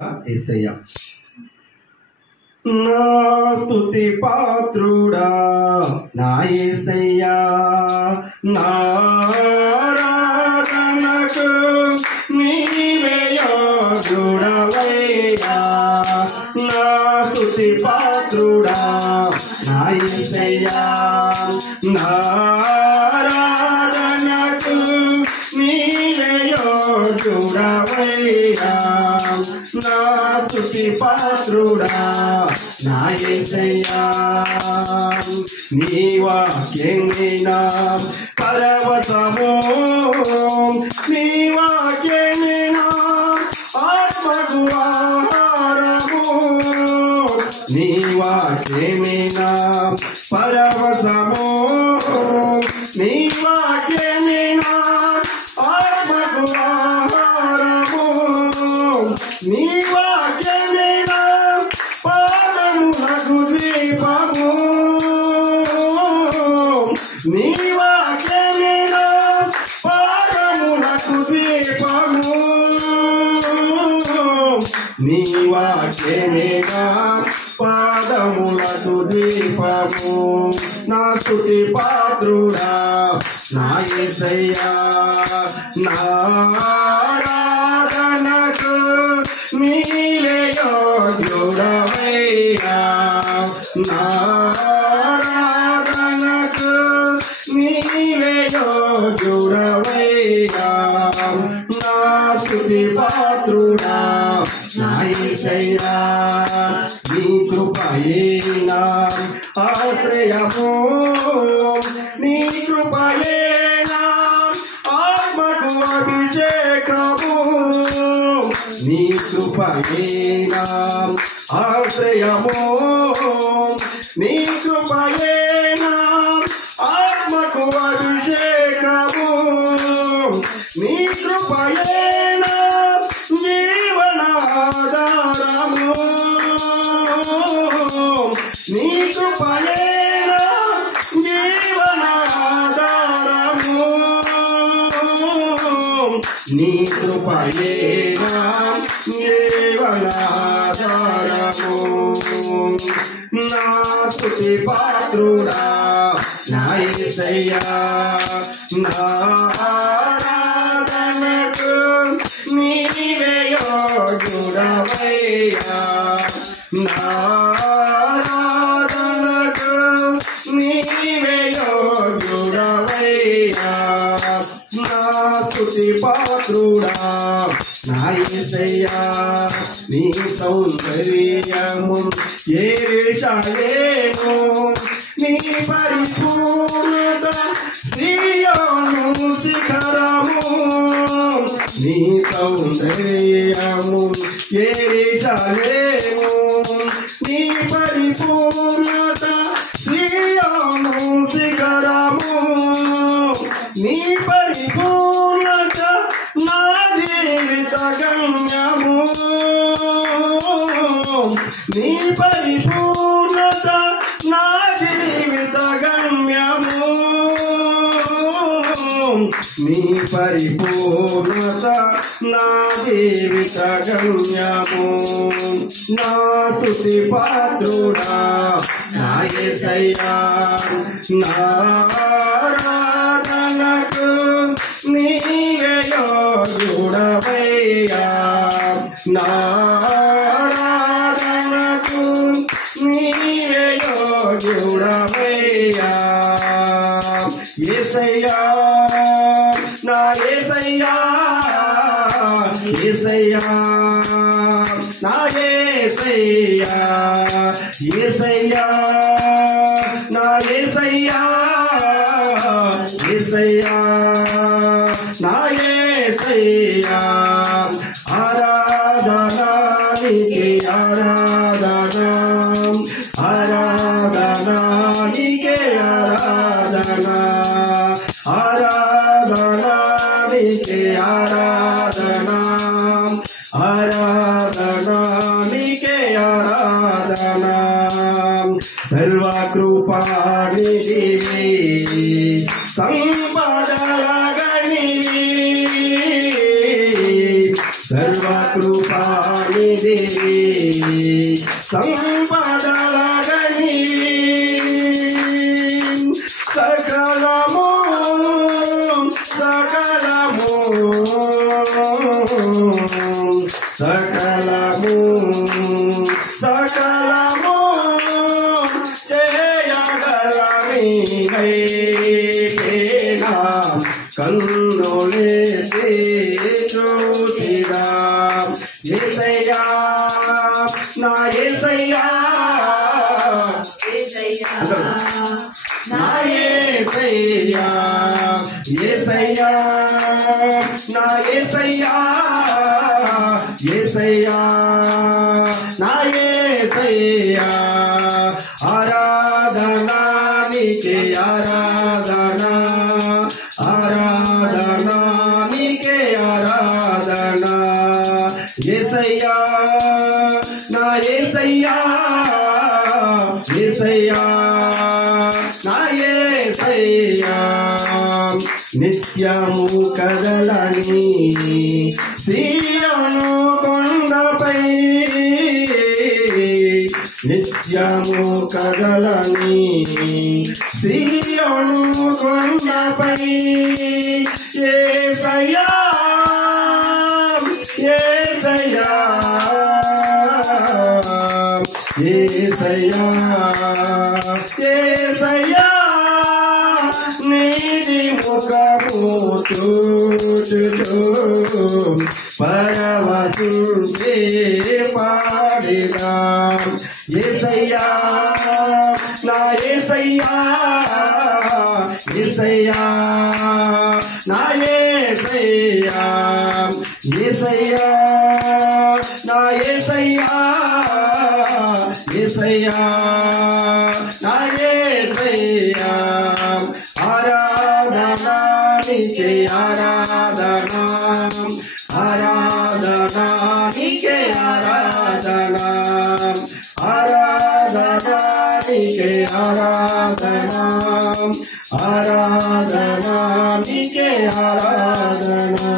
యేసయ్య నా స్తుతి పాత్రుడా నా యేసయ్య నా ఆరాధనకు నీవే యోగ్యుడవయ్యా నా స్తుతి పాత్రుడా నా యేసయ్య నా ఆరాధనకు నీవే యోగ్యుడవయ్యా నా స్తుతి పాత్రుడా నా యేసయ్యా నీ వాక్యమే నా పరవశము నీ వాక్యమే నా ఆత్మకు ఆహారము నీ వాక్యమే నా పరవశము నీ వాక్యమే నా ఆత్మకు ఆహారము నీ వాక్యమే నా పాదములకు దీపము నీ వాక్యమే నా పాదములకు దీపము నీ వాక్యమే నా పాదములకు దీపము నా స్తుతి పాత్రుడా నా యేసయ్యా నా ఆరాధనకు నీవే యోగ్యుడవయ్యా నా ఆరాధనకు నీవే యోగ్యుడవయ్యా నా స్తుతి పాత్రుడా నా యేసయ్యా నీ కృపయే నా ఆశ్రయము నీ కృపయే నా ఆత్మకు అభిషేకము నీ కృపయే నా ఆశ్రయము నీ కృపయే నా ఆత్మకు అభిషేకము నీ కృపయే నా జీవనాధారము నీ కృపయే నా జీవనాధారము నీ కృపయే నా జీవనాధారము నా స్తుతి పాత్రుడా నా యేసయ్యా నా ఆరాధనకు నీవే యోగ్యుడవయ్యా నా ఆరాధనకు నీవే యోగ్యుడవయ్యా నా స్తుతి పాత్రుడా నా యేసయ్యా నీ సౌందర్యము యెరూషలేము నీ పరిపూర్ణత సీయోను శిఖరము నీ సౌందర్యము యెరూషలేము నీ పరిపూర్ణత సీయోను శిఖరము నీ పరిపూర్ణత నా జీవిత గమ్యము నీ పరిపూర్ణత నా జీవిత గమ్యము నీ పరిపూర్ణత నా జీవిత గమ్యము నా స్తుతి పాత్రుడా నా యేసయ్యా నా ఆరాధనకు నీవే యోగ్యుడవయ్యా నా ఆరాధనకు నీవే యోగ్యుడవయ్యా యేసయ్యా నా యేసయ్యా యేసయ్యా నా యేసయ్యా యేసయ్యా నా యేసయ్యా యేసయ్యా నా యేసయ్యా ఆరాధనా నీకే ఆరాధనా ఆరాధనా నీకే ఆరాధనా ఆరాధనా నీకే ఆరాధనా ఆరాధనా నీకే ఆరాధనా సర్వకృపానిధివే సంపదలగనివి సర్వకృపానిధివే దేవి సంపదలగని సకలము సకలము సకలము సకలము చేయగలమి కన్నులేసి చూసిరా యేసయ్యా నా యేసయ్యా నా యేసయ్యా యేసయ్యా నా యేసయ్యా యేసయ్యా నా యేసయ్యా ఆరాధనా నీకే ఆరాధనా ఆరాధనా నీకే ఆరాధనా యేసయ్యా నా యేసయ్యా యేసయ్యా నా యేసయ్యా నిత్యము కదలని సీయోను కొండపై నిత్యము కదలని సీయోను కొండపై యేసయ్యా యేసయ్యా యేసయ్యా యేసయ్యా నీది ముఖము చూచుచు పరవశించే పాడినా యేసయ్యా నా యేసయ్యా యేసయ్యా నా యేసయ్యా యేసయ్యా నా యేసయ్యా యేసయ్యా నా యేసయ్యా ఆరాధనా నీకే ఆరాధనా ఆరాధనా నీకే ఆరాధనా ఆరాధనా నీకే ఆరాధనా ఆరాధనా నీకే ఆరాధనా